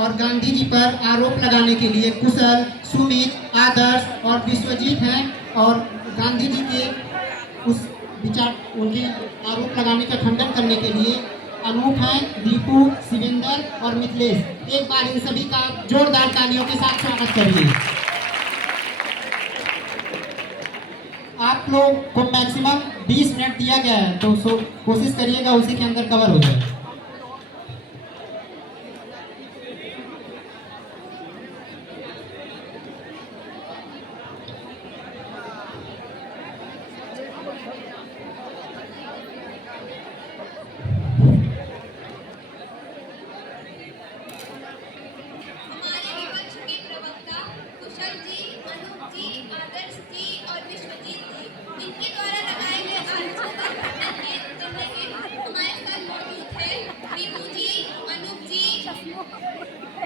और गांधी जी पर आरोप लगाने के लिए कुशल, सुमित, आदर्श और विश्वजीत हैं। और गांधी जी के उस विचार, उनके आरोप लगाने का खंडन करने के लिए अनूप हैं, दीपू, शिवेंद्र और मिथिलेश। एक बार इन सभी का जोरदार तालियों के साथ स्वागत करिए। आप लोग को मैक्सिमम 20 मिनट दिया गया है, तो कोशिश करिएगा उसी के अंदर कवर हो जाए।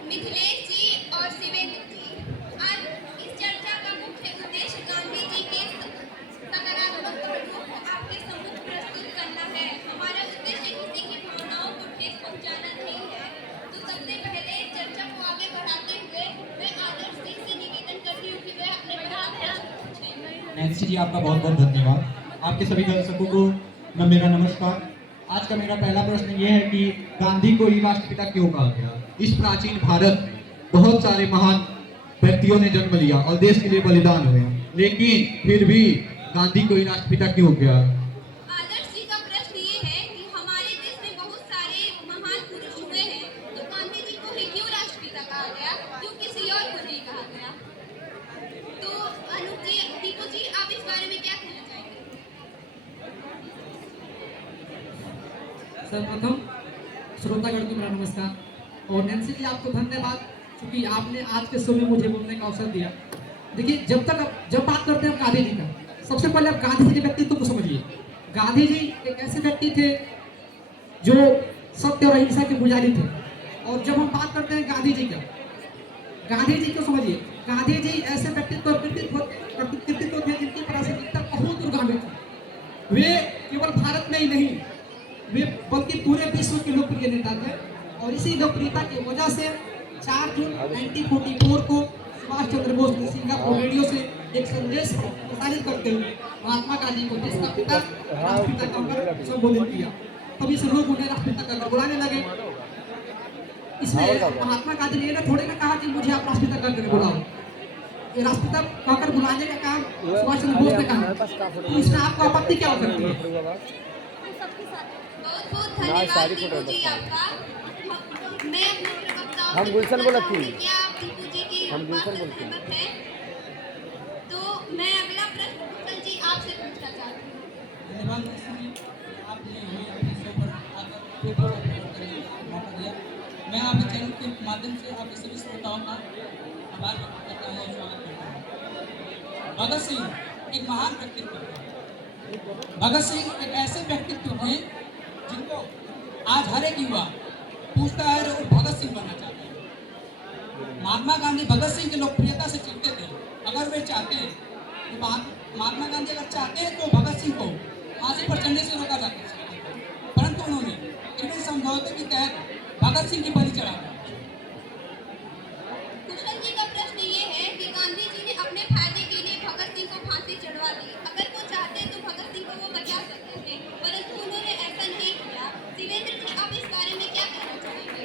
मिथिलेश जी और शिवेंद्र जी, आज इस चर्चा का मुख्य उद्देश्य गांधी जी के सकारात्मक पहलुओं को आपके सम्मुख प्रस्तुत करना है। हमारा उद्देश्य किसी की भावनाओं को ठेस पहुंचाना नहीं है। तो सबसे पहले चर्चा को आगे बढ़ाते हुए मैं आदर्श सिंह से निवेदन करती हूँ कि वे अपने प्रश्न। नैन्सी जी, आपका बहुत बहुत धन्यवाद। आपके सभी दर्शकों को मेरा नमस्कार। आज का मेरा पहला प्रश्न ये है कि गांधी को ही राष्ट्रपिता क्यों कहा गया? इस प्राचीन भारत में बहुत सारे महान व्यक्तियों ने जन्म लिया और देश के लिए बलिदान हुए, लेकिन फिर भी गांधी को ही राष्ट्रपिता क्यों गया? आदर्श जी का प्रश्न ये है कि हमारे देश में बहुत सारे महान पुरुष हुए हैं, तो गांधी जी को ही क्यों राष्ट्रपिता कहा गया, क्यों किसी और को नहीं कहा गया? तो अनूप जी, दीपू जी, आप इस बारे में क्या कहना चाहेंगे? सर्वप्रथम श्रोतागण को मेरा नमस्कार। और नैन्सी जी, आपको धन्यवाद क्योंकि आपने आज के शो में मुझे बोलने का अवसर दिया। देखिए, जब बात करते हैं गांधी जी का, सबसे पहले आप गांधी जी के व्यक्तित्व को समझिए। गांधी जी एक ऐसे व्यक्ति थे जो सत्य और अहिंसा के पुजारी थे। और जब हम बात करते हैं गांधी जी का, गांधी जी को समझिए। गांधी जी ऐसे व्यक्तित्व थे जिनकी प्रासंगिकता बहुत दूरगामी थी। वे केवल भारत में ही नहीं, वे बल्कि पूरे विश्व के लोकप्रिय नेता थे। और इसी लोकप्रियता की वजह से 4 जून 1944 को सुभाष चंद्र बोस ने सिंगापुर रेडियो से एक संदेश प्रसारित करते हुए महात्मा गांधी को देश का पिता, राष्ट्रपिता कहकर संबोधित किया। तभी से लोग उन्हें राष्ट्रपिता कहकर बुलाने लगे। इसमें महात्मा गांधी ने थोड़े ना कहा कि मुझे आप राष्ट्रपिता कहकर बुलाओ। ये राष्ट्रपिता कहकर बुलाने का काम सुभाष चंद्र बोस ने कहा। तो इसमें आपको आपत्ति क्या हो सकती है? बहुत बहुत धन्यवाद दीपू जी आपका। मैं अपने प्रवक्ताओं हम गुलशन बोला थी। क्या आप दीपू जी की बात से सहमत हैं? तो मैं अगला प्रश्न कुशल जी आपसे पूछना चाहती हूँ। धन्यवाद नैन्सी जी, आपने हमें अपने शो पर आकर पेपर करने का मौका दिया। मैं आपके चैनल के माध्यम से आपके सभी श्रोताओं का आभार व्यक्त करता हूँ और स्वागत करता हूँ। भगत सिंह एक महान व्यक्तित्व थे। भगत सिंह एक ऐसे व्यक्तित्व थे जिनको आज हर एक युवा पूछता है और भगत सिंह बनना चाहता है। महात्मा गांधी भगत सिंह की लोकप्रियता से चिढ़ते थे। अगर वे चाहते तो महात्मा गांधी अगर चाहते तो भगत सिंह को फांसी पर चढ़ने से रोका जा सकता था, परंतु उन्होंने इरविन समझौते के तहत भगत सिंह की बलि चढ़ा दी। कुशल जी का प्रश्न ये है कि गांधी जी ने अपने फायदे के लिए भगत सिंह को फांसी चढ़वा दी। अगर वो चाहते तो भगत सिंह को वो बचा सकते थे, परंतु उन्होंने ऐसा नहीं किया। शिवेंद्र जी, आप इस बारे में क्या कहना चाहेंगे?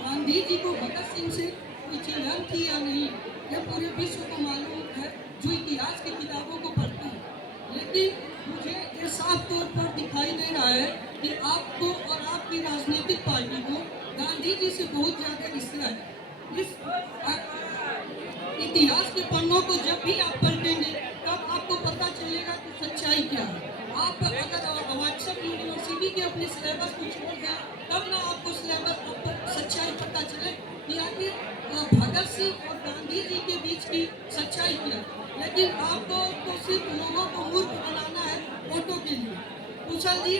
गांधी जी को भगत सिंह से कोई चिढ़न थी या नहीं, यह पूरे विश्व को मालूम है जो इतिहास की किताबों को पढ़ते हैं। लेकिन मुझे ये साफ तौर पर दिखाई दे रहा है कि आपको और आपकी राजनीतिक पार्टी को गांधी जी से बहुत ज़्यादा रिश्ता है। इस इतिहास के पन्नों को जब भी आप पलटेंगे तब आपको पता चलेगा कि सच्चाई क्या है। आप अगर व्हाट्सएप यूनिवर्सिटी के अपने सिलेबस को छोड़ दें तब ना आपको सिलेबस सच्चाई पता चले कि आखिर भगत सिंह और गांधी जी के बीच की सच्चाई क्या है। लेकिन आपको तो सिर्फ लोगों को मूर्ख बनाना है वोटों के लिए। कुशल जी,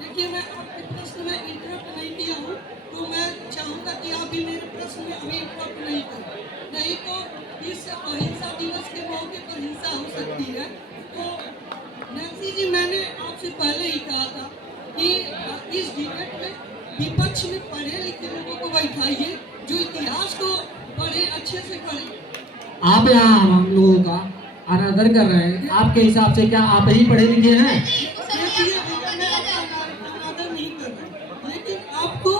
देखिए, मैं आपके प्रश्न में इंटरप्ट नहीं किया हूँ, तो मैं चाहूँगा कि आप भी मेरे प्रश्न में अभी इंटरप्ट नहीं करें, नहीं तो इस अहिंसा दिवस के मौके पर हिंसा हो सकती है। तो नैन्सी जी, मैंने आपसे पहले ही कहा आप यहाँ हम लोगों का अनादर कर रहे हैं। आपके हिसाब से क्या आप ही पढ़े लिखे हैं? जी, कुशल जी, देखिए आपको भैया, मौका मैं दिया आपका जाए। अनादर नहीं कर रहा, लेकिन आपको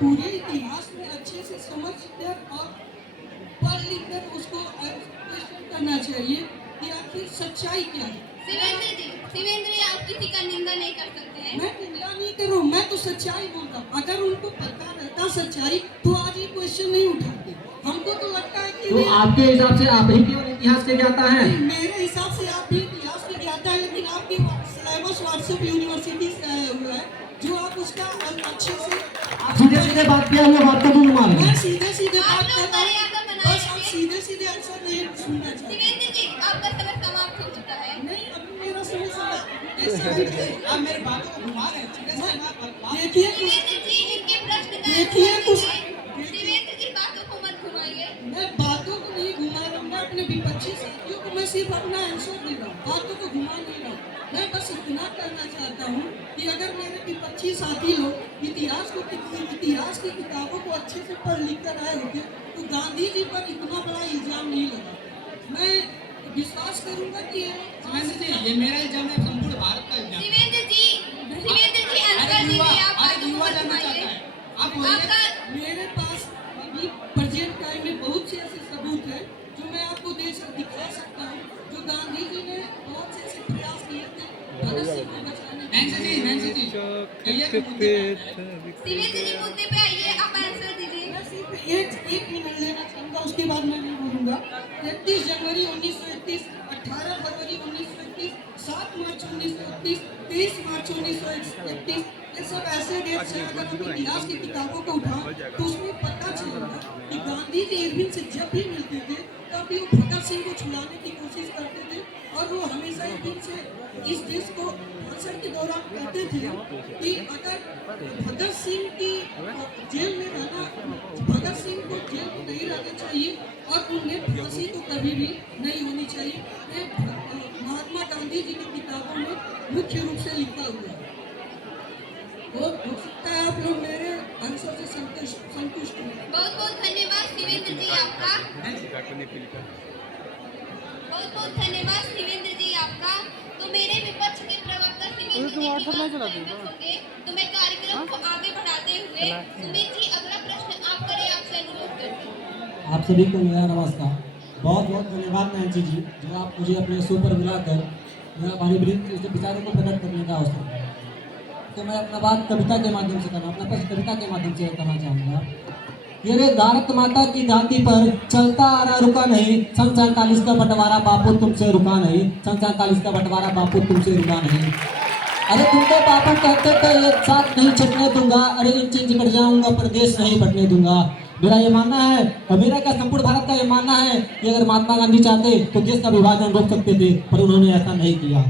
पूरे इतिहास में अच्छे से समझ कर और पढ़ लिख कर उसको क्वेश्चन करना चाहिए कि आखिर सच्चाई क्या है। शिवेंद्र जी, आप किसी का निंदा नहीं कर सकते हैं। मैं निंदा नहीं कर रहा हूँ, मैं तो सच्चाई बोलता हूँ। अगर उनको पता रहता सच्चाई तो आज ये क्वेश्चन नहीं उठाते। हमको तो लगता है कि तो आपके हिसाब से आप ही केवल इतिहास के ज्ञाता हैं? मेरे हिसाब से आप भी इतिहास के ज्ञाता है, लेकिन आपके सिलेबस व्हाट्सएप यूनिवर्सिटी से आया हुआ है, जो आप उसका अच्छे से आप सीधे सीधे बात किया हुआ बात को क्यों मार रहे मैं हैं? सीधे सीधे आप बात लोग कर रहा हूँ, मर्यादा बनाए बस आप रखिए। सीधे सीधे आंसर नहीं सुनना चाहिए। शिवेंद्र जी, आपका समय समाप्त हो चुका है। नहीं, अभी मेरा समय आप मेरे बातों को घुमा रहे हैं। देखिए शिवेंद्र जी, इनके प्रश्न का देखिए आंसर कुछ- दीजिए। शिवेंद्र जी, बातों को मत घुमाइए। मैं बातों को नहीं घुमा रहा हूँ, मैं अपने विपक्षी साथियों को मैं सिर्फ अपना आंसर दे रहा हूँ, बातों को घुमा नहीं रहा हूँ। मैं बस इतना कहना चाहता हूँ कि अगर मेरे विपक्षी साथी लोग इतिहास की किताबों को अच्छे से पढ़ लिख कर आए होते तो गांधी जी पर इतना बड़ा इल्जाम नहीं लगा। मैं विश्वास करूंगा कि ये मेरा इल्जाम है, संपूर्ण भारत का इल्जाम है। शिवेंद्र जी आंसर दीजिए। आप बातों को मत घुमाइए। आपका मेरे पास अभी प्रेजेंट टाइम में बहुत से ऐसे सबूत हैं जो मैं आपको दिखा सकता हूँ, जो गांधी जी ने बहुत से ऐसे प्रयास किए थे भगत सिंह को बचाने के लिए। नैन्सी जी, कहिए कि मुद्दे पे आते हैं। शिवेंद्र जी, मुद्दे पे आइए, आप आंसर दीजिए। मैं सिर्फ एक मिनट लेना चाहूँगा, उसके बाद मैं नहीं बोलूँगा। 31 जनवरी 1931, 18 फरवरी 1931, 7 मार्च 1931, 23 मार्च 1931, ये सब ऐसे डेट्स हैं, अगर आप इतिहास की किताबों को उठाओ तो उसमें पता चलेगा कि गांधी जी इरविन से जब भी मिलते थे तब भी वो भगत सिंह को छुड़ाने की कोशिश करते थे, और वो हमेशा इरविन से इस देश को भाषण के दौरान कहते थे कि अगर भगत सिंह की जेल में रहना, भगत सिंह को जेल में नहीं रहना चाहिए और उन्हें फांसी तो कभी भी नहीं होनी चाहिए। ये महात्मा गांधी जी की किताबों में मुख्य रूप से लिखा हुआ है। तो हो सकता है आप लोग मेरे आंसर से संतुष्ट हैं। बहुत बहुत धन्यवाद शिवेंद्र जी आपका। बहुत बहुत धन्यवाद शिवेंद्र जी आपका। तो मेरे विपक्ष के प्रवक्ता शिवेंद्र जी की बात सहमत होंगे, तो मैं कार्यक्रम को आगे बढ़ाते हुए सुमित जी, अगला प्रश्न आप करें, आपसे अनुरोध करती हूँ। आप सभी को मेरा नमस्कार। बहुत बहुत धन्यवाद नैन्सी जी, जो आप मुझे अपने शो पर बुलाकर मेरा वाणिज्य विचारों को प्रकट करने का अवसर दिया। तो मैं अपना बात कविता के माध्यम से करना, अपना प्रश्न कविता के माध्यम से करना चाहूँगा। ये रे भारत माता की धरती पर चलता आ रहा रुका नहीं, सन 47 का बंटवारा बापू तुमसे रुका नहीं, सन 47 का बंटवारा बापू तुमसे रुका नहीं। अरे तुमको पापा कहते थे एक साथ नहीं छटने दूंगा, अरे इन चीज कट जाऊंगा प्रदेश नहीं बटने दूंगा। मेरा ये मानना है और मेरा क्या संपूर्ण भारत का ये मानना है कि अगर महात्मा गांधी चाहते तो देश का विभाजन रोक सकते थे, पर उन्होंने ऐसा नहीं किया।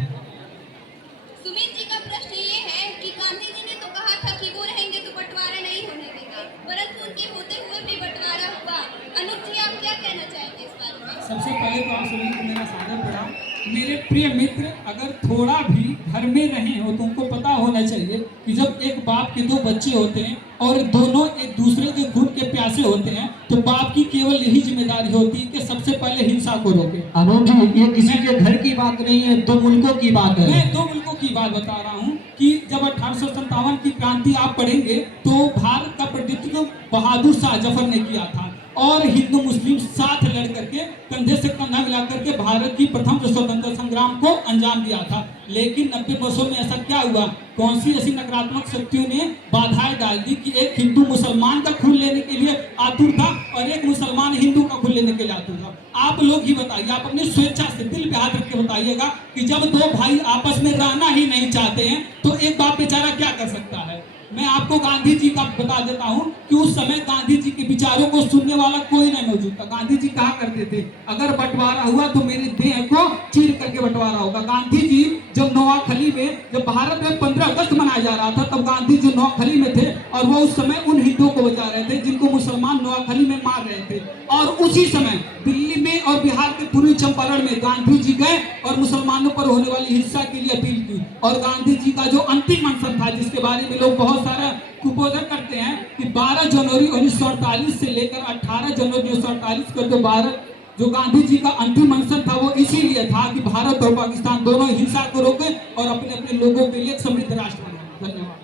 सुमित जी का प्रश्न ये है कि गांधी जी ने तो कहा था कि वो रहेंगे तो बंटवारा नहीं होने देंगे, परंतु उनके होते हुए भी बंटवारा हुआ। अनुप जी, आप क्या कहना चाहेंगे इस बारे में? सबसे पहले तो आप सभी को मेरा सादर प्रणाम। मेरे प्रिय मित्र, अगर थोड़ा भी घर में रहे हो तो उनको पता होना चाहिए कि जब एक बाप के दो बच्चे होते हैं और दोनों एक दूसरे के खून के प्यासे होते हैं तो बाप की केवल यही जिम्मेदारी होती है कि सबसे पहले हिंसा को रोके। अनूप जी, ये किसी के घर की बात नहीं है, दो मुल्कों की बात है। मैं दो मुल्कों की बात बता रहा हूँ कि जब 1857 की क्रांति आप पढ़ेंगे तो भारत का प्रतिनिधित्व बहादुर शाह जफर ने किया था और हिंदू मुस्लिम साथ लड़ करके कंधे से कंधा मिला करके भारत की प्रथम स्वतंत्रता संग्राम को अंजाम दिया था। लेकिन 90 वर्षों में ऐसा क्या हुआ, कौन सी ऐसी नकारात्मक शक्तियों ने बाधाएं डाल दी कि एक हिंदू मुसलमान का खून लेने के लिए आतुर था और एक मुसलमान हिंदू का खून लेने के लिए आतुर था। आप लोग ही बताइए, आप अपनी स्वेच्छा से दिल पे हाथ रख के बताइएगा कि जब दो भाई आपस में रहना ही नहीं चाहते हैं तो एक बाप बेचारा क्या कर सकता है। मैं आपको गांधी जी का बता देता हूं कि उस समय गांधी जी के विचारों को सुनने वाला कोई नहीं मौजूद था। गांधी जी कहा करते थे, अगर बंटवारा हुआ तो मेरे देह को चीर करके बंटवारा होगा। गांधी जी जब नोआखली में, जब भारत में 15 अगस्त मनाया जा रहा था, तब गांधी जी नोआखली में थे और वो उस समय उन हिंदुओं को बचा रहे थे जिनको मुसलमान नोआखली में मार रहे थे। और उसी समय दिल्ली में और बिहार के पूर्वी चंपारण में गांधी जी गए और मुसलमानों पर होने वाली हिंसा के लिए अपील की। और गांधी जी का जो अंतिम अनशन था, जिसके बारे में लोग बहुत सारा कुपोषण करते हैं कि 12 जनवरी 1948 से लेकर 18 जनवरी 1948 का जो भारत जो गांधी जी का अंतिम अनशन था वो इसीलिए था कि भारत और पाकिस्तान दोनों हिंसा को रोके और अपने अपने लोगों के लिए एक समृद्ध राष्ट्र बनाए। धन्यवाद।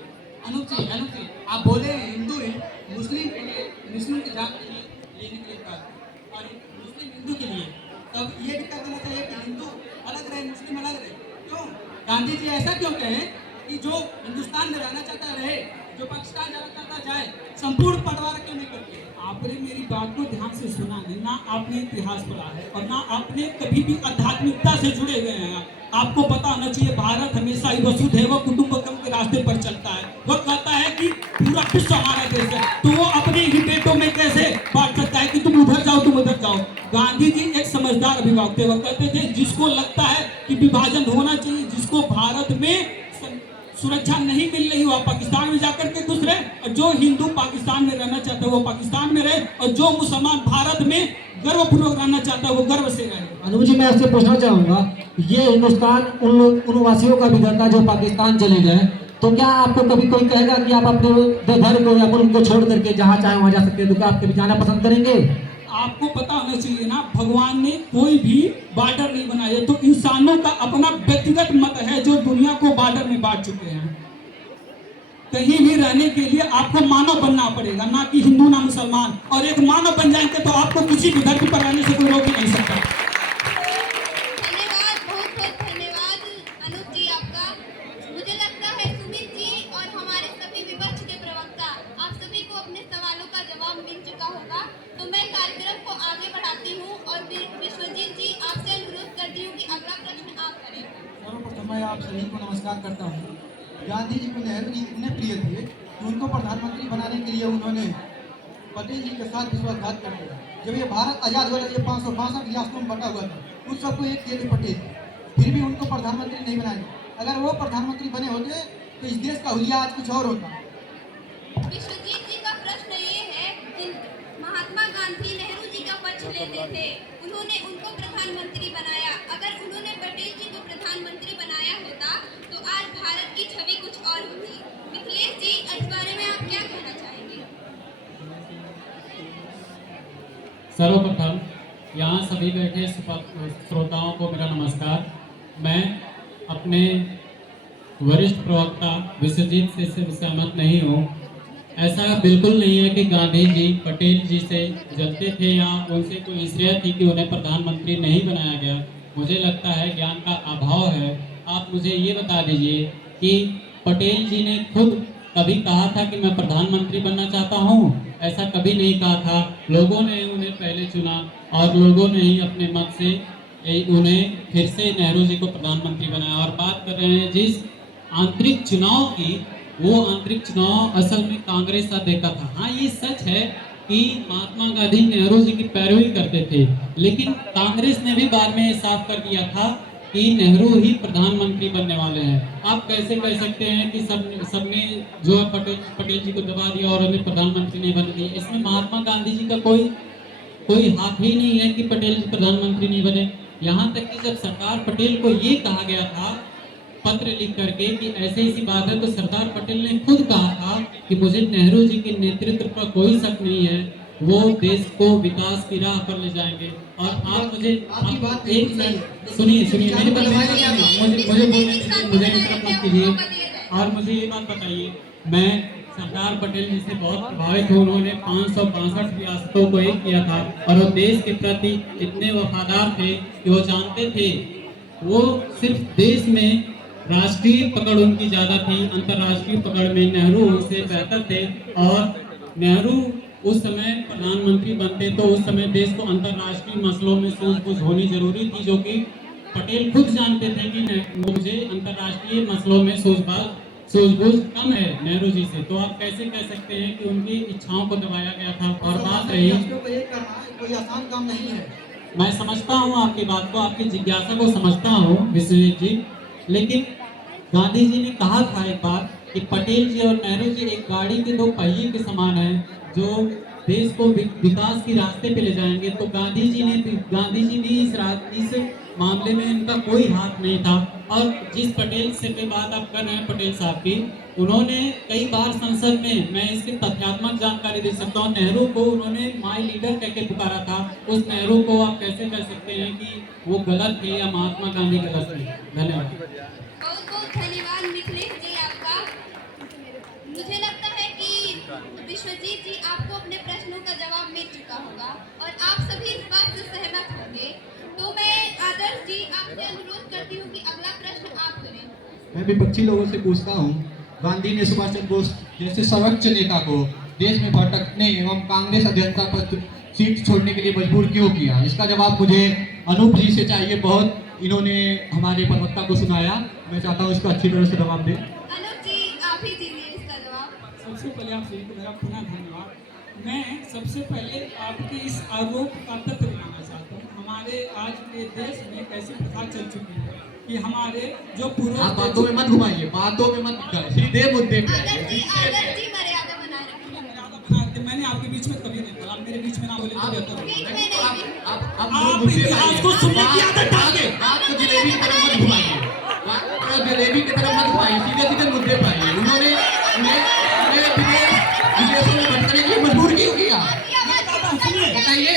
अनुप जी आप बोले हिंदू मुस्लिम के लिए, मुस्लिम की जात के लिए लेने के लिए कहा और मुस्लिम हिंदू के लिए, तब ये भी कर देना चाहिए कि हिंदू अलग रहे, मुस्लिम अलग रहे। क्यों गांधी जी ऐसा क्यों कहे कि जो हिंदुस्तान में रहना चाहता रहे, जो पाकिस्तान जाना चाहता जाए, संपूर्ण बंटवारा क्यों नहीं करते? आपने मेरी बात को ध्यान से सुना नहीं, ना आपने इतिहास पढ़ा है और ना आपने कभी भी आध्यात्मिकता से जुड़े हुए हैं। आपको पता होना चाहिए भारत हमेशा ही वसुधैव कुटुंबकम के रास्ते पर चलता है। वो कहता है कि पूरा विश्व हमारा देश है, तो वो अपने ही बेटों में कैसे बांट सकता है कि तुम उधर जाओ तुम उधर जाओ। गांधी जी एक समझदार अभिभावक थे। वो कहते थे जिसको लगता है कि विभाजन होना चाहिए, जिसको भारत में सुरक्षा नहीं मिल रही हो पाकिस्तान में जाकर के घुस रहे, और जो हिंदू पाकिस्तान में रहना चाहता है वो पाकिस्तान में रहे, और जो मुसलमान भारत में गर्वपूर्वक रहना चाहता है वो गर्व से रहे। अनुप जी मैं आपसे पूछना चाहूंगा, ये हिंदुस्तान उन वासियों का भी घर था जो पाकिस्तान चले गए, तो क्या आपको कभी कोई कहेगा कि आप अपने घर को या मुल्क को छोड़ करके जहाँ चाहे वहाँ जा सकते हैं, तो क्या आप कभी जाना पसंद करेंगे? आपको पता होना चाहिए ना, भगवान ने कोई भी बॉर्डर नहीं बनाया, तो इंसानों का अपना व्यक्तिगत मत है जो दुनिया को बॉर्डर में बांट चुके हैं। कहीं भी रहने के लिए आपको मानव बनना पड़ेगा, ना कि हिंदू ना मुसलमान। और एक मानव बन जाएंगे तो आपको किसी भी धर्म पर रहने से कोई रोक ही नहीं सकता। धन्यवाद, बहुत बहुत धन्यवाद अनुप जी आपका। मुझे लगता है सुमित जी और हमारे सभी विपक्ष के प्रवक्ता, आप सभी को अपने सवालों का जवाब मिल चुका होगा। तो मैं कार्यक्रम को आगे बढ़ाती हूँ और विश्वजीत जी आपसे अनुरोध करती हूँ कि अगला प्रश्न आप करें। सर्वप्रथम मैं आप सभी को नमस्कार करता हूँ। गांधी जी को नेहरू जी इतने प्रिय थे कि उनको प्रधानमंत्री बनाने के लिए उन्होंने पटेल जी के साथ विश्वासघात कर दिया। जब ये भारत आज़ाद हुआ, ये 562 रियासतों में बटा हुआ था, उस सबको एक किए थे पटेल, फिर भी उनको प्रधानमंत्री नहीं बनाया। अगर वो प्रधानमंत्री बने होते तो इस देश का हुलिया आज कुछ और होता। विश्वजीत जी का प्रश्न ये है कि महात्मा गांधी नेहरू जी का पक्ष लेते थे, उन्होंने उनको प्रधानमंत्री बनाया। अगर उन्होंने पटेल जी को प्रधानमंत्री बनाया होता तो आज भारत की छवि कुछ और होती। मिथिलेश जी इस बारे में आप क्या कहना चाहेंगे? सर्वप्रथम यहाँ सभी बैठे श्रोताओं को मेरा नमस्कार। मैं अपने वरिष्ठ प्रवक्ता विश्वजीत से सहमत नहीं हूँ। ऐसा बिल्कुल नहीं है कि गांधी जी पटेल जी से जलते थे या उनसे कोई ईर्ष्या थी कि उन्हें प्रधानमंत्री नहीं बनाया गया। मुझे लगता है ज्ञान का अभाव है। आप मुझे ये बता दीजिए कि पटेल जी ने खुद कभी कहा था कि मैं प्रधानमंत्री बनना चाहता हूँ? ऐसा कभी नहीं कहा था। लोगों ने उन्हें पहले चुना और लोगों ने ही अपने मत से उन्हें फिर से नेहरू जी को प्रधानमंत्री बनाया। और बात कर रहे हैं जिस आंतरिक चुनाव की, वो आंतरिक चुनाव असल में कांग्रेस का देखा था। हाँ, ये सच है कि महात्मा गांधी नेहरू जी की पैरवी करते थे, लेकिन कांग्रेस ने भी बाद में साफ कर दिया था कि नेहरू ही प्रधानमंत्री बनने वाले हैं। आप कैसे कह सकते हैं कि सबने जो पटेल जी को दबा दिया और उन्हें प्रधानमंत्री नहीं बनने दिया? इसमें महात्मा गांधी जी का कोई हाथ ही नहीं है कि पटेल जी प्रधानमंत्री नहीं बने। यहाँ तक कि जब सरदार पटेल को ये कहा गया था पत्र लिख करके कि ऐसी बात है, तो सरदार पटेल ने खुद कहा था कि मुझे नेहरू जी के नेतृत्व पर कोई शक नहीं है, वो देश को विकास की राह पर ले जाएंगे। और आप मुझे आपकी बात एक सुनिए मेरी बात मुझे इंटरप्ट मत कीजिए। और मुझे ये बात बताइए, मैं सरदार पटेल जी से बहुत प्रभावित हूँ। उन्होंने 562 रियासतों को एक किया था और वो देश के प्रति इतने वफादार थे कि वो जानते थे वो सिर्फ देश में राष्ट्रीय पकड़ उनकी ज़्यादा थी, अंतर्राष्ट्रीय पकड़ में नेहरू उनसे बेहतर थे। और नेहरू उस समय प्रधानमंत्री बनते तो उस समय देश को अंतर्राष्ट्रीय मसलों में सूझबूझ होनी जरूरी थी, जो कि पटेल खुद जानते थे कि मुझे अंतर्राष्ट्रीय मसलों में सूझबूझ कम है नेहरू जी से। तो आप कैसे कह सकते हैं कि उनकी इच्छाओं को दबाया गया था? और बात रही, कोई आसान काम नहीं है। मैं समझता हूँ आपकी बात को, आपकी जिज्ञासा को समझता हूँ विश्वजीत जी, लेकिन गांधी जी ने कहा था एक बार कि पटेल जी और नेहरू जी एक गाड़ी के दो पहिए के समान हैं जो देश को विकास के रास्ते पे ले जाएंगे। तो गांधी जी भी इस मामले में इनका कोई हाथ नहीं था। और जिस पटेल से पे बात आप कर रहे हैं पटेल साहब की, उन्होंने कई बार संसद में, मैं इसकी तथ्यात्मक जानकारी दे सकता हूँ, नेहरू को उन्होंने माय लीडर कह के पुकारा था। उस नेहरू को आप कैसे कह सकते हैं कि वो गलत थे या महात्मा गांधी गलत थे? धन्यवाद। बहुत बहुत धन्यवाद मिथिलेश जी आपका। मुझे लगता है कि विश्वजीत जी आपको अपने प्रश्नों का जवाब मिल चुका होगा और आप सभी इस बात से सहमत होंगे। तो मैं आदर्श जी आपसे अनुरोध करती हूँ कि अगला प्रश्न आप करें। मैं विपक्षी लोगों से पूछता हूँ, गांधी ने सुभाष चंद्र बोस जैसे सर्वोच्च नेता को देश में भटकने एवं कांग्रेस अध्यक्षा पद सीट छोड़ने के लिए मजबूर क्यों किया? इसका जवाब मुझे अनूप जी से चाहिए। बहुत इन्होंने हमारे प्रवक्ता को सुनाया, मैं चाहता हूँ इसका अच्छी तरह से जवाब दें। अनुप जी आप ही दीजिए इसका जवाब। सबसे पहले आप सभी को मेरा पुनः धन्यवाद। मैं सबसे पहले आपके इस आरोप का तथ्य बनाना चाहता हूँ। हमारे आज के देश में कैसी प्रथा चल चुकी है कि हमारे जो पूर्व आप बातों में मत घुमाइए, बातों में मत घुमाइए, सीधे मुद्दे पे आइए। आदर्श जी मर्यादा बनाए रखिए। मर्यादा बना के मैंने आपके बीच में कभी नहीं बोला, आप मेरे बीच में ना बोले तो बेहतर होगा। बीच में नहीं। आप इतिहास को सुनने की आदत डाल के बात को जलेबी की तरफ मत घुमाइए, बात को जलेबी की तरफ मत घुमाइए, सीधे सीधे मुद्दे पे आइए। उन्होंने विदेशों में भटकने के लिए मजबूर क्यों किया? बताइए।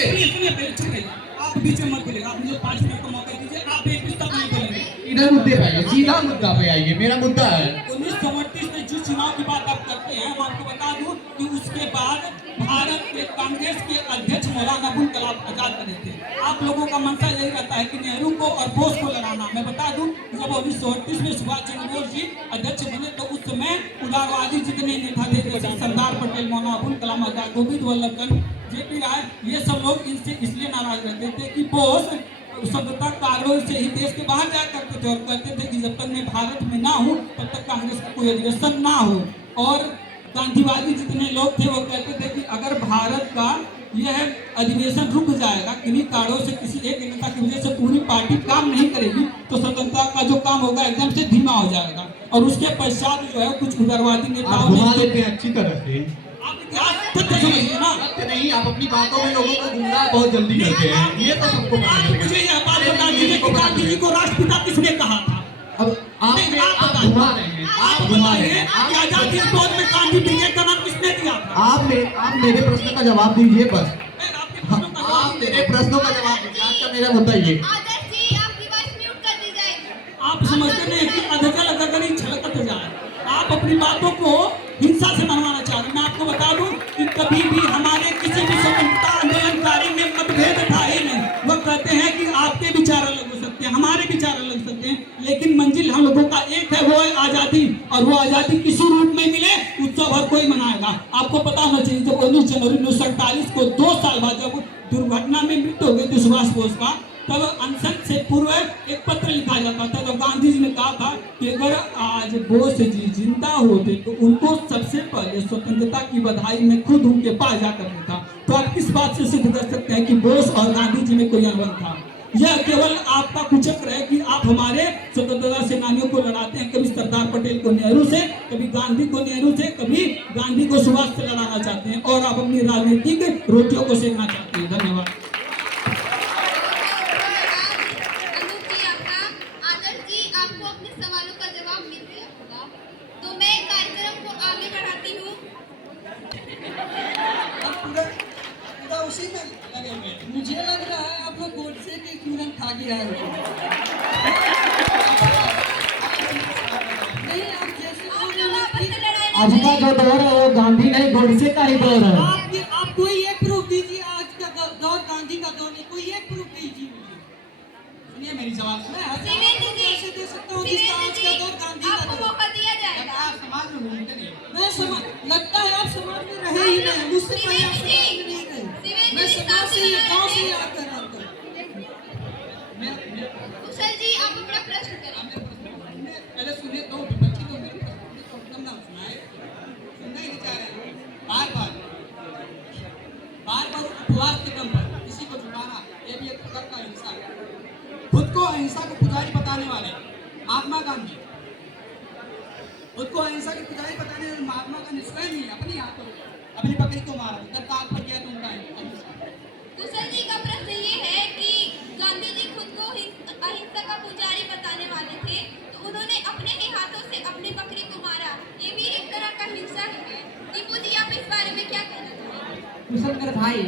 आप बीच में मत बोलिए, आप मुझे 5 मिनट का मौका दीजिए, आप एक तक नहीं बोलेंगे। इधर मुद्दे पे आइए, सीधा मुद्दा पे आइए। मेरा मुद्दा है 1938 में जिस चुनाव की बात आप करते हैं, मैं आपको बता दूं कि उसके बाद भारत के कांग्रेस के अध्यक्ष मौलाना अबुल कलाम आजाद बने थे। आप लोगों का मंशा यही रहता है कि नेहरू को और बोस को लड़ाना। मैं बता दूं कि जब 1938 में सुभाष चंद्र बोस जी अध्यक्ष बने तो उस समय उदारवादी जितने नेता थे, जैसे सरदार पटेल, मौलाना अबुल कलाम आजाद, गोविंद वल्लभ पंत, जेपी राय, ये सब लोग इनसे इसलिए नाराज रहते थे कि बोस स्वतंत्रता कारणों से ही देश के बाहर जाया करते थे और कहते थे कि जब तक मैं भारत में ना हूँ तब तक कांग्रेस का कोई अधिवेशन ना हो। और गांधीवादी जितने लोग थे वो कहते थे कि अगर भारत का यह अधिवेशन रुक जाएगा, किन्हीं कारणों से किसी एक नेता की वजह से पूरी पार्टी काम नहीं करेगी, तो स्वतंत्रता का जो काम होगा एकदम से धीमा हो जाएगा। और उसके पश्चात जो है कुछ उग्रवादी नेताओं घुमा ने, लेते हैं अच्छी तरह से। आप इतिहास तथ्य समझिए ना, सत्य नहीं, आप अपनी बातों में लोगों को गुमराह बहुत जल्दी करते हैं। ये तो सबको पता आप चलेगा। मुझे यह बात बता दीजिए कि गांधी जी को राष्ट्रपिता किसने कहा था? अब आप घुमा रहे हैं, आप घुमा रहे हैं। कि आजादी के बाद में गांधी ब्रिगेड का नाम किसने दिया था? आप मेरे प्रश्न का जवाब दीजिए बस। मैं आपके प्रश्नों का जवाब आप मेरे प्रश्नों का जवाब दीजिए। आज का मेरा मुद्दा ये। आदर्श जी आपकी वॉइस म्यूट कर दी जाएगी। आप समझते नहीं कि अधजल अगर छलकत जाए, आप अपनी बातों को हिंसा से मनवाना चाह रहे हैं। मैं आपको बता दूं कि कभी भी हमारे किसी भी स्वतंत्रता आंदोलनकारी में मतभेद था ही नहीं। वो कहते हैं कि आपके विचार अलग हो सकते हैं, हमारे विचार अलग सकते हैं, लेकिन मंजिल हम लोगों का एक है, वो है आजादी। और वो आजादी किसी रूप में मिले उत्सव हर कोई मनाएगा। आपको पता होना चाहिए जब 19 जनवरी 1948 को 2 साल बाद जब दुर्घटना में मृत्यु हो गई थी सुभाष बोस का, तब अनशन से पूर्व एक पत्र लिखा जाता था। तो गांधी जी ने कहा था कि अगर आज बोस जी जिंदा होते तो उनको सबसे पहले स्वतंत्रता की बधाई में खुद उनके पास जाकर देता। तो आप किस बात से सिद्ध कर सकते हैं कि बोस और गांधी जी में कोई अनुबंध था? यह केवल आपका कुचक्र है कि आप हमारे स्वतंत्रता सेनानियों को लड़ाते हैं, कभी सरदार पटेल को नेहरू से, कभी गांधी को नेहरू से, कभी गांधी को सुभाष से लड़ाना चाहते हैं और आप अपनी राजनीतिक रोटियों को सेकना चाहते हैं। धन्यवाद। अनुप जी आपका। आदर्श जी आपको अपने सवालों का जवाब मिल गया होगा, तो मैं कार्यक्रम को आगे बढ़ाती हूँ। पूरा उसी में लगे हुए हैं। मुझे लग रहा है आप लोग गोडसे के चूरन खा के आए हो। नहीं, आप जैसे आप लोग आपस में लड़ाई ना आज का करें। जो दौर है वो गांधी नहीं गोडसे का ही दौर है। आप कोई एक प्रूफ दीजिए, आज का दौर गांधी का दौर नहीं, कोई एक प्रूफ दीजिए मुझे। सुनिए मेरी सवाल। मैं हर शिवेंद्र जी, कैसे दे सकता हूँ जिसका आज शिवेंद्र का दौर जी गांधी का आपको दौर। मौका दिया जाएगा। आप समाज में घूमते नहीं। मैं समझ लगता है आप समाज में रहे ही नहीं, मुझसे पहले आप समाज में नहीं रहे। मैं समाज से गाँव से आकर कुशल जी आप अपना प्रश्न करें। पहले सुनिए तो विपक्षी लोग मेरे प्रश्न को कम ना सुनाए, सुनना ही नहीं चाह रहे हैं। बार बार उपवास के दम पर किसी को झुकाना, ये भी एक प्रकार का हिंसा है। खुद को अहिंसा के पुजारी बताने वाले महात्मा गांधी, खुद को अहिंसा के पुजारी बताने वाले महात्मा गांधी स्वयं ही अपनी हाथों अपनी बकरी को मारा, जब काल पर गया तो उनका अहिंसा। कुशल जी का प्रश्न ये है कि गांधी जी खुद को अहिंसा का पुजारी बताने वाले थे, तो कुशल मेरे भाई,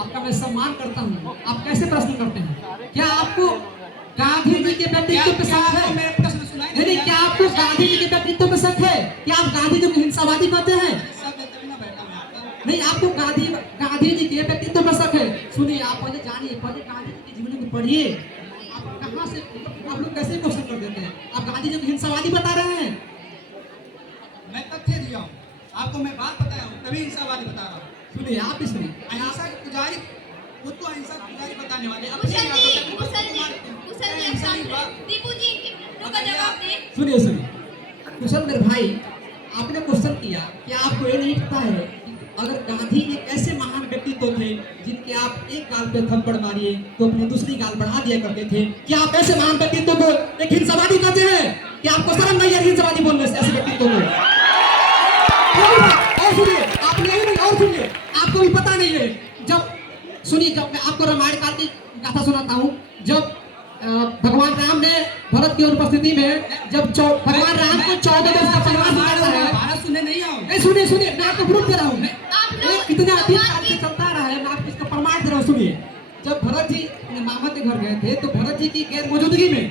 आपका मैं सम्मान करता हूँ। आप कैसे प्रश्न करते हैं? क्या आपको गांधी जी के व्यक्तित्व पे शक है? मेरे प्रश्न सुनाई नहीं, क्या आपको गांधी जी के व्यक्तित्व पे शक है? क्या आप गांधी जी को हिंसावादी कहते हैं? सब तभी ना बैठा हूं आपका। नहीं, आपको गांधी जी के व्यक्तित्व पे शक है। सुनिए, आप पहले जानिए, पहले गांधी जी की जीवनी को पढ़िए। आप कहाँ से, आप लोग कैसे क्वेश्चन कर देते हैं? आप गांधी जी को हिंसावादी बता रहे हैं। मैं तथ्य दिया हूँ आपको, मैं बात बताया हूँ, तभी हिंसावादी बता रहा हूँ। सुनिए, आप भी सुनिए। अहिंसा के पुजारी, खुद को अहिंसा के पुजारी बताने वाले अब कुशल नहीं जी, आते थे, कुशल जी, मारते हैं। कुशल जी, अहिंसा आप नहीं हुआ। शांत- दीपू जी इनके प्रश्नों का जवाब दें। सुनिए सुनिए, कुशल मेरे भाई, आपने क्वेश्चन किया कि आपको ये नहीं पता है कि अगर गांधी जी ऐसे महान व्यक्तित्व थे जिनके आप एक गाल पे थप्पड़ मारिए तो अपनी दूसरी गाल बढ़ा दिया करते थे, क्या आप ऐसे महान व्यक्तित्व को एक हिंसावादी कहते हैं? क्या आपको शर्म नहीं है हिंसावादी बोलने से ऐसे व्यक्तित्व को? और सुनिए, आपने ही नहीं, और सुनिए, आपको भी पता नहीं है। जब सुनिए, जब मैं आपको रामायण काल की गाथा सुनाता हूँ, जब भगवान राम ने भरत की अनुपस्थिति में, जब भगवान राम को 14 वर्ष का वनवास मिला है। भारत सुनने नहीं आऊँ। नहीं, सुनिए सुनिए, मैं आपको प्रूफ दे रहा हूँ। आप ये लोग कितने अधिक भगवान काल से की- चलता रहा है, मैं आपको इसका प्रमाण दे रहा हूँ। सुनिए, जब भरत जी अपने मामा के घर गए थे तो भरत जी की गैर मौजूदगी में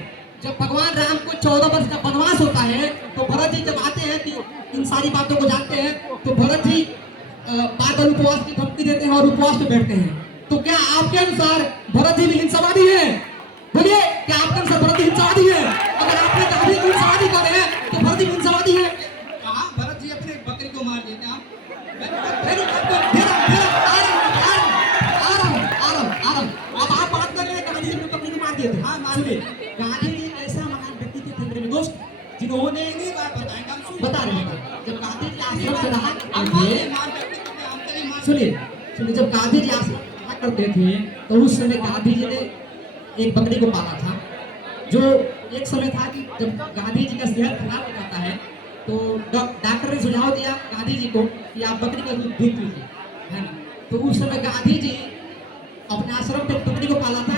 जब भगवान राम को 14 वर्ष का वनवास होता है तो भरत जी जब आते हैं कि इन सारी बातों को जानते हैं तो भरत जी बार बार उपवास की धमकी देते हैं और उपवास पे बैठते हैं। तो क्या आपके अनुसार भरत जी भी हिंसावादी है? बोलिए, क्या आपके अनुसार भरत जी हिंसावादी है? अगर आपने गांधी को हिंसावादी कहा है तो भरत जी भी हिंसावादी है। कहा भरत जी अपने बकरी को मार देते हैं आप। फिर आपको अब आप बात कर रहे हैं गांधी जी ने बकरी को मार दिए थे। हाँ, सुनिए, गांधी जी एक ऐसा महान व्यक्तित्व थे मेरे दोस्त, जिन्होंने नहीं बात बताएंगे हम, सुन बता रहे हैं, जब गांधी जी आश्रम में रहा करते हम थे, मार व्यक्तित्व थे, हम तेरी मार। सुनिए सुनिए, जब गांधी जी आश्रम में रहा करते थे तो उस समय गांधी जी ने एक बकरी को पाला था। जो एक समय था कि जब गांधी जी का सेहत खराब हो जाता है तो डॉक्टर ने सुझाव दिया गांधी जी को कि आप बकरी का दूध पीजिए, है ना। तो उस समय गांधी जी अपने आश्रम पे बकरी को पाला था।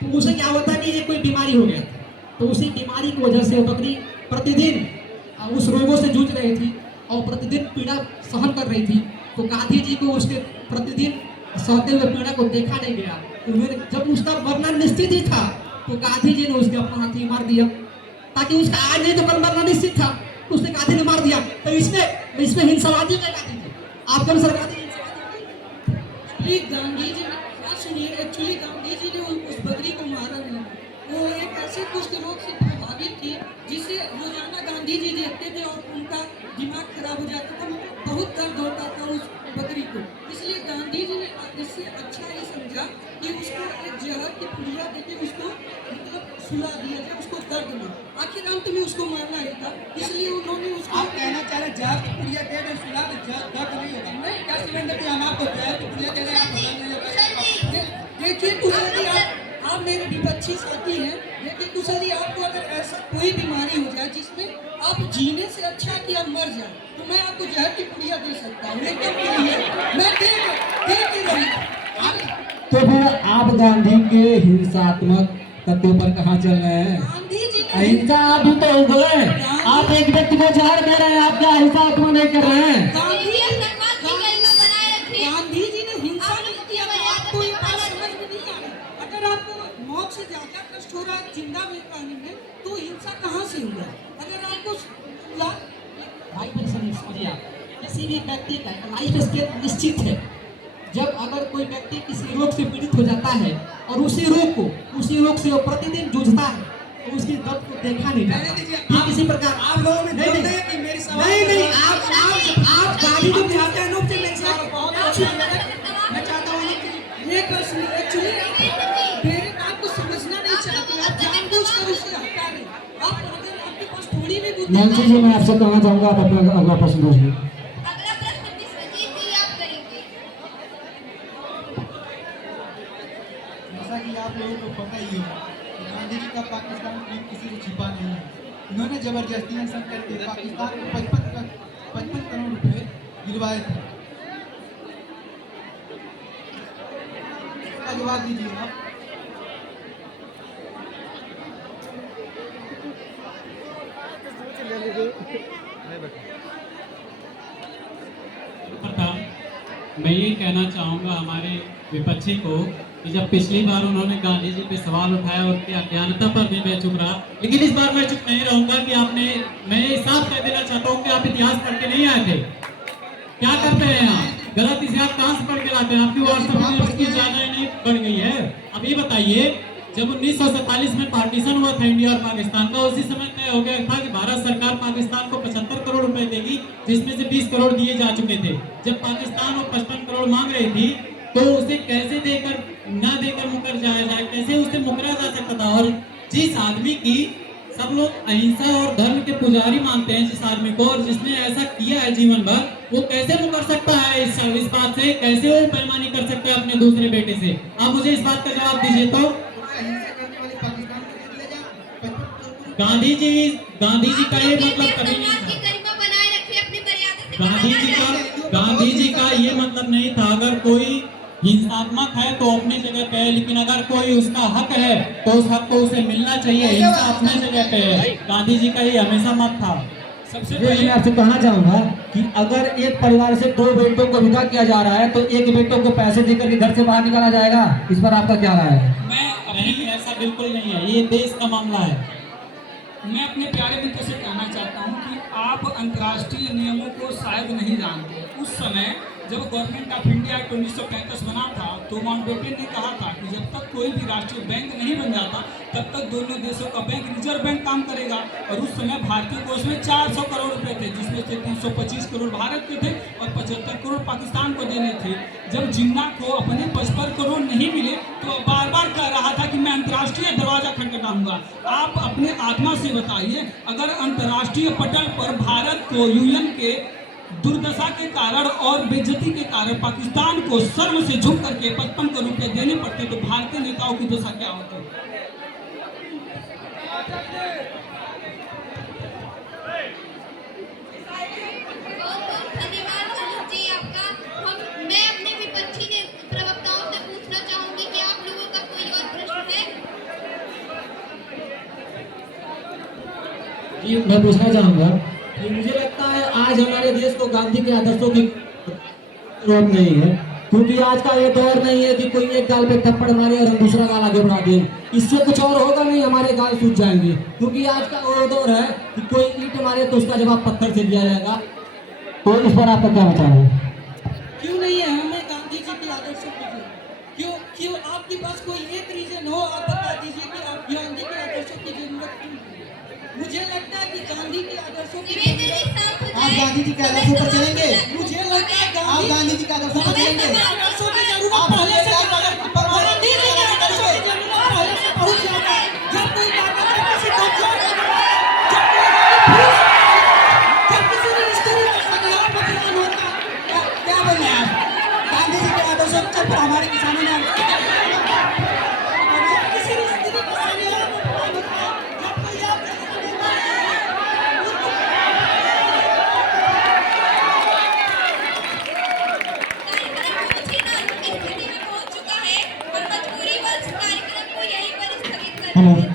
तो उसे क्या होता कि ये कोई बीमारी हो गया था, तो उसी बीमारी की वजह से वो बकरी प्रतिदिन उस रोगों से जूझ रही थी और प्रतिदिन पीड़ा सहन कर रही थी। तो गांधी जी को उसके प्रतिदिन सहते हुए पीड़ा को देखा नहीं गया। उन्होंने जब उसका मरना निश्चित ही था तो गांधी जी ने उसके अपना हाथी मार दिया, ताकि उसका आज नहीं तो कल मरना निश्चित था, तो उसने गांधी ने मार दिया। तो इसमें हिंसावादी है गांधी जी? आपके अनुसार गांधी हिंसावादी? गांधी जी ने बात सुनिए, एक्चुअली गांधी जी ने उस बकरी को मारा नहीं। वो एक ऐसे कुष्ठ रोग से प्रभावित थी जिसे रोजाना गांधी जी देखते थे और उनका दिमाग खराब हो जाता था, बहुत दर्द होता था उस बकरी को। इसलिए गांधी जी ने इससे अच्छा ये समझा कि उसको एक जहर की पुड़िया देके उसको मतलब सुला दिया जाए, उसको दर्द में, आखिर अंत में उसको मारना ही था। इसलिए उन्होंने उसको, आप कहना चाह रहे जहर की पुड़िया दे दे सुला दे, दर्द नहीं होगा। नहीं, क्या सिलेंडर कि हम आपको जहर की पुड़िया दे रहे हैं? देखिए कुशल जी, आप मेरे विपक्षी साथी हैं। देखिए कुशल जी, आपको अगर ऐसा कोई बीमारी हो जाए जिसमें आप जीने से अच्छा कि आप मर जाए, तो मैं आपको जहर की पुड़िया दे सकता हूँ, लेकिन मैं दे के रही। तो फिर आप गांधी के हिंसात्मक तत्वों पर कहाँ चल रहे हैं? गांधी जी ने अहिंसा आप भी तो गए, आप एक व्यक्ति को जहर दे रहे हैं, आप क्या हिंसात्मक नहीं कर रहे हैं? गांधी जी ने हिंसा नहीं किया, तो आपको ये बात समझ में नहीं आ रही। अगर आपको मौत से ज्यादा कष्ट हो रहा है जिंदा में पानी में, तो हिंसा कहाँ से हुआ? अगर आपको भाई मेरे समझिए, आप किसी भी व्यक्ति का लाइफ स्केल निश्चित है। जब अगर कोई व्यक्ति किसी रोग से पीड़ित हो जाता है और उसी रोग से वो प्रतिदिन जूझता है तो उसकी दर्द को देखा नहीं जाता। ठीक इसी प्रकार आप लोगों में नहीं नहीं कि मेरी सवाल नहीं, आप गाड़ी को चाहते हैं अनुप से मेरे साथ बहुत अच्छा लगा। मैं चाहता हूँ ये प्रश्न एक्चुअली मेरे बात को समझना नहीं चाहते, आप जानबूझकर उसे हटा रहे। आप अगर आपके पास थोड़ी भी बुद्धि नैन्सी जी, मैं आपसे कहना चाहूँगा आप अपना अगला प्रश्न पूछिए। अगला प्रश्न विश्वजीत जी आप करेंगे। जैसा कि आप लोगों को पता ही है कि गांधी जी का पाकिस्तान में किसी से छिपा नहीं है। उन्होंने जबरदस्ती अनशन करके पाकिस्तान को 55 करोड़ रुपए दिलवाए थे। इसका जवाब दीजिए आप। प्रथम मैं ये कहना चाहूँगा हमारे विपक्षी को कि जब पिछली बार उन्होंने गांधी जी पे सवाल उठाया और उनकी अज्ञानता पर भी मैं चुप रहा, लेकिन इस बार मैं चुप नहीं रहूंगा कि मैं ये साफ कह देना चाहता हूँ कि आप इतिहास पढ़ के नहीं आए थे। क्या करते हैं आप? गलत इतिहास कहाँ से पढ़ के लाते हैं? आपकी व्हाट्सएप में उसकी ज्यादा नहीं बढ़ गई है। अब ये बताइए, जब 1947 में पार्टीशन हुआ था इंडिया और पाकिस्तान का, उसी समय तय हो गया था कि भारत सरकार पाकिस्तान को 75 करोड़ रुपए देगी, जिसमें से 20 करोड़ दिए जा चुके थे। जब पाकिस्तान वो 55 करोड़ मांग रही थी तो उसे कैसे देकर ना देकर मुकर जाया जाए, कैसे उसे मुकरा जा सकता था? और जिस आदमी की सब लोग अहिंसा और धर्म के पुजारी मानते हैं, जिस आदमी को, और जिसने ऐसा किया है जीवन भर, वो कैसे मुकर सकता है इस बात से? कैसे वो बेईमानी कर सकते हैं अपने दूसरे बेटे से? आप मुझे इस बात का जवाब दीजिए। तो गांधी जी का ये मतलब कभी नहीं था। गांधी जी का ये मतलब नहीं था। अगर कोई हिंसात्मक है तो अपनी जगह पे है, लेकिन अगर कोई उसका हक है तो उस हक को उसे मिलना चाहिए। हिंसा अपनी जगह पे है। गांधी जी का ये हमेशा मत था। सबसे मैं पहले आपसे कहना चाहूंगा कि अगर एक परिवार से 2 बेटों को विदा किया जा रहा है तो एक बेटों को पैसे देकर के घर से बाहर निकाला जाएगा। इस पर आपका क्या राय है? नहीं, ऐसा बिल्कुल नहीं है। ये देश का मामला है। मैं अपने प्यारे मित्र से कहना चाहता हूं कि आप अंतर्राष्ट्रीय नियमों को शायद नहीं जानते। उस समय जब गवर्नमेंट ऑफ इंडिया एक्ट 1935 बना था तो माउंटबेटन ने कहा था कि जब तक कोई भी राष्ट्रीय बैंक नहीं बन जाता तब तक दोनों देशों का बैंक रिजर्व बैंक काम करेगा। और उस समय भारतीय कोष में 400 करोड़ रुपए थे, जिसमें से 325 करोड़ भारत के थे और 75 करोड़ पाकिस्तान को देने थे। जब जिन्ना को अपने 55 करोड़ नहीं मिले तो बार बार कह रहा था कि मैं अंतर्राष्ट्रीय दरवाजा खटखटाऊंगा। आप अपने आत्मा से बताइए, अगर अंतर्राष्ट्रीय पटल पर भारत को यूएन के दुर्दशा के कारण और बेइज्जती के कारण पाकिस्तान को शर्म से झुक करके 55 करोड़ रुपए देने पड़ते तो भारतीय नेताओं की दशा क्या होती? धन्यवाद अनुज जी आपका। मैं अपने विपक्षी प्रवक्ताओं से पूछना चाहूंगी कि आप लोगों का कोई और प्रश्न है? जी, मैं पूछना चाहूंगा कि मुझे लगता है आज हमारे देश को गांधी के आदर्शों की जरूरत नहीं है, क्योंकि आज का ये दौर नहीं है कि कोई एक गाल पे थप्पड़ मारे और हम दूसरा गाल आगे बढ़ा दें। इससे कुछ और होगा नहीं, हमारे गाल सूझ जाएंगे। क्योंकि आज का वो दौर है कि कोई ईंट मारे तो उसका जवाब पत्थर से दिया जाएगा। तो इस पर आपका क्या विचार है? क्यों नहीं है? हमें गांधी जी के आदर्शों को क्यों आपके पास कोई एक रीजन हो, आप बता दीजिए कि आप गांधी के आदर्शों की जरूरत क्यों है। मुझे लगता है कि गांधी के आदर्शों की आप गांधी जी के आदर्शों पर चलेंगे? मुझे लगता है आप गांधी जी के आदर्शों पर चलेंगे? आदर्शों की जरूरत पहले से गांधी जी के आदर्शों की जरूरत पहले से बहुत ज्यादा है। जब कोई ताकत किसी कमजोर जब किसी रिश्ते में संग्राम बदलाव होता, क्या बोल रहे हैं आप? गांधी जी के आदर्शों पर हमारे किसानों ने किसी रिश्ते में हेलो।